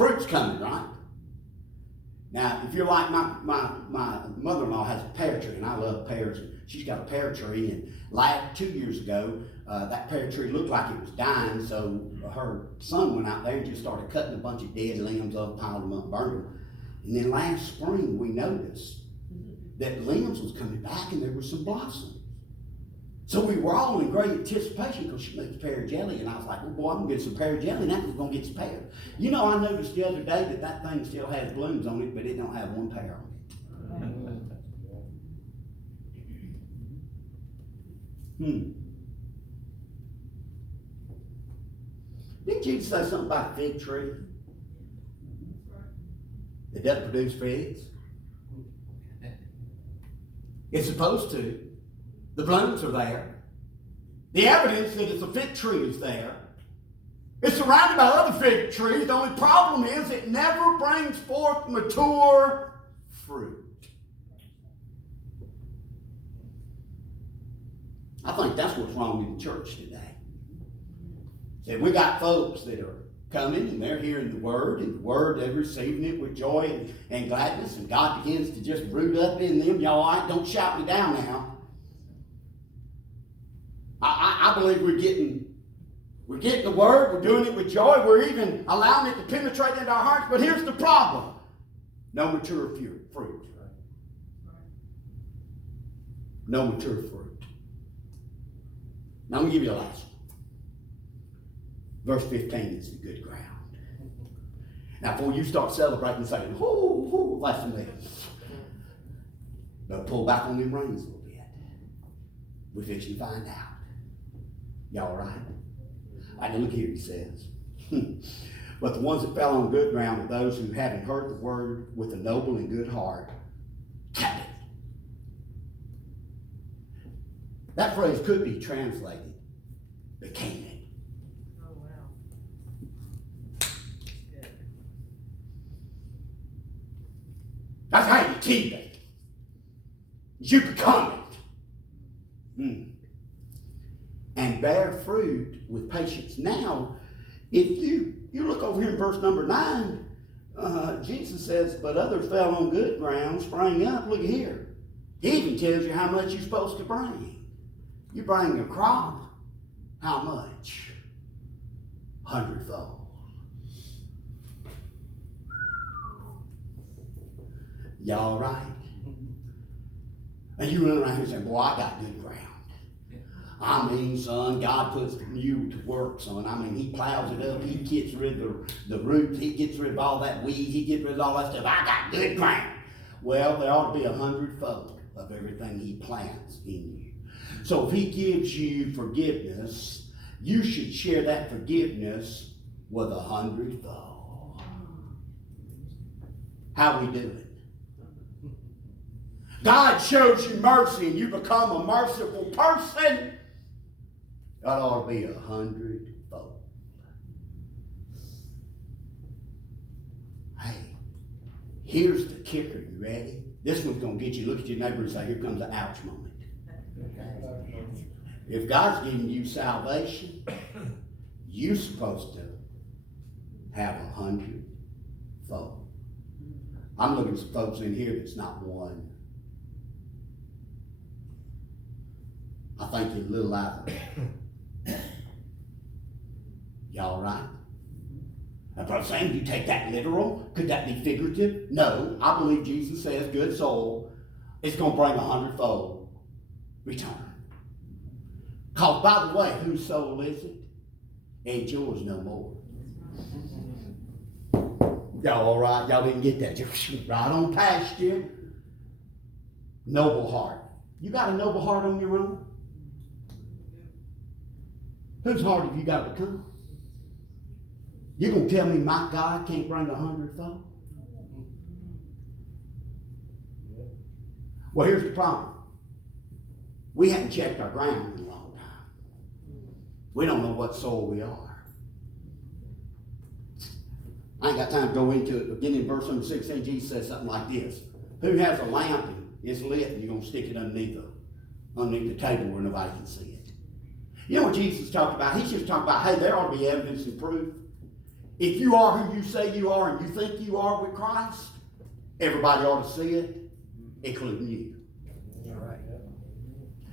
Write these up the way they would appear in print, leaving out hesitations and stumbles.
Fruit's coming, right? Now, if you're like my mother-in-law has a pear tree, and I love pears, and she's got a pear tree, and 2 years ago, that pear tree looked like it was dying, so her son went out there and just started cutting a bunch of dead limbs up, piled them up, burned them. And then last spring, we noticed that limbs was coming back and there was some blossoms. So we were all in great anticipation because she makes pear jelly, and I was like, well, boy, I'm going to get some pear jelly, and we're going to get some pear. You know, I noticed the other day that thing still has blooms on it, but it don't have one pear on it. Didn't Jesus say something about a fig tree that doesn't produce figs? It's supposed to. The blooms are there. The evidence that it's a fig tree is there. It's surrounded by other fig trees. The only problem is it never brings forth mature fruit. I think that's what's wrong in the church today. See, we got folks that are coming and they're hearing the Word, and the Word, they're receiving it with joy and gladness, and God begins to just root up in them. Y'all all right? Don't shout me down now. I believe we're getting the Word, we're doing it with joy, we're even allowing it to penetrate into our hearts, but here's the problem. No mature fruit. No mature fruit. Now I'm going to give you a last one. Verse 15 is the good ground. Now before you start celebrating and saying, hoo, that's me. Better pull back on them reins a little bit. We're fixing to find out. Y'all right? I look here, he says. But the ones that fell on good ground were those who, having heard the word with a noble and good heart, kept it. That phrase could be translated, became it. Oh, wow. Good. That's how you keep it. You become it. And bear fruit with patience. Now, if you look over here in verse number 9, Jesus says, but others fell on good ground, sprang up. Look here. He even tells you how much you're supposed to bring. You bring a crop, how much? 100-fold. Y'all right? And you run around here saying, boy, I got good ground. I mean, son, God puts you to work, son. I mean, he plows it up. He gets rid of the roots. He gets rid of all that weed. He gets rid of all that stuff. I got good ground. Well, there ought to be 100-fold of everything he plants in you. So if he gives you forgiveness, you should share that forgiveness with 100-fold. How we do it? God shows you mercy and you become a merciful person. That ought to be 100-fold. Hey, here's the kicker. You ready? This one's going to get you. Look at your neighbor and say, here comes the ouch moment. If God's giving you salvation, you're supposed to have 100-fold. I'm looking at some folks in here that's not one. I think you're a little out there. Y'all right? I'm not saying you take that literal. Could that be figurative? No. I believe Jesus says good soul is going to bring 100-fold return. Because, by the way, whose soul is it? Ain't yours no more. Y'all all right? Y'all didn't get that. You're right on past you. Noble heart. You got a noble heart on your own? Whose heart have you got to become? You going to tell me my God can't bring 100-fold? Well, here's the problem. We haven't checked our ground in a long time. We don't know what soul we are. I ain't got time to go into it. Beginning in verse number 16, Jesus says something like this. Who has a lamp and it's lit and you're going to stick it underneath the table where nobody can see it? You know what Jesus talked about? He's just talking about, hey, there ought to be evidence and proof. If you are who you say you are and you think you are with Christ, everybody ought to see it, including you.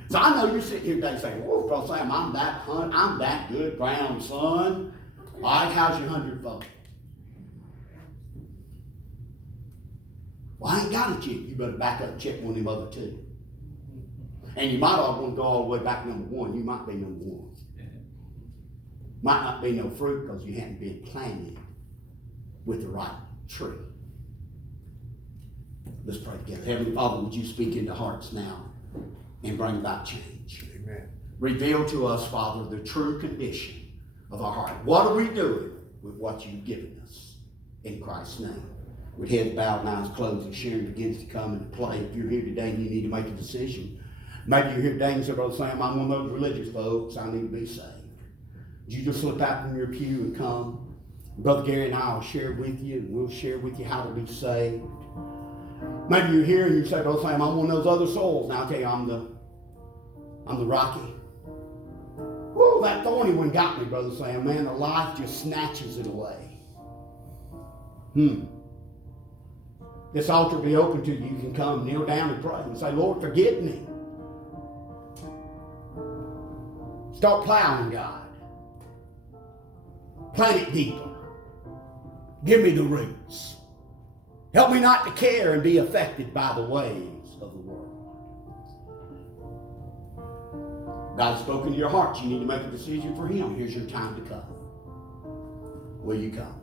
So I know you're sitting here today saying, "Well, Brother Sam, I'm that good ground, son. All right, how's your 100-fold?" Well, I ain't got it yet. You better back up and check one of them other two. And you might not want to go all the way back to number one. You might be number one. Might not be no fruit because you hadn't been planted with the right tree. Let's pray together. Heavenly Father, would you speak into hearts now and bring about change? Amen. Reveal to us, Father, the true condition of our heart. What are we doing with what you've given us? In Christ's name. With heads bowed and eyes closed, and Sharon begins to come into play. If you're here today and you need to make a decision, maybe you're here today and say, "Brother Sam, I'm one of those religious folks. I need to be saved." Would you just slip out from your pew and come? Brother Gary and I will share with you, and we'll share with you how to be saved. Maybe you're here and you say, "Brother Sam, I'm one of those other souls." Now, I'll tell you, I'm the rocky. Whoa, that thorny one got me, Brother Sam. Man, the life just snatches it away. This altar will be open to you. You can come, kneel down and pray and say, "Lord, forgive me." Start plowing, God. Plant it deeper. Give me the roots. Help me not to care and be affected by the ways of the world. God's spoken to your heart. You need to make a decision for Him. Here's your time to come. Will you come?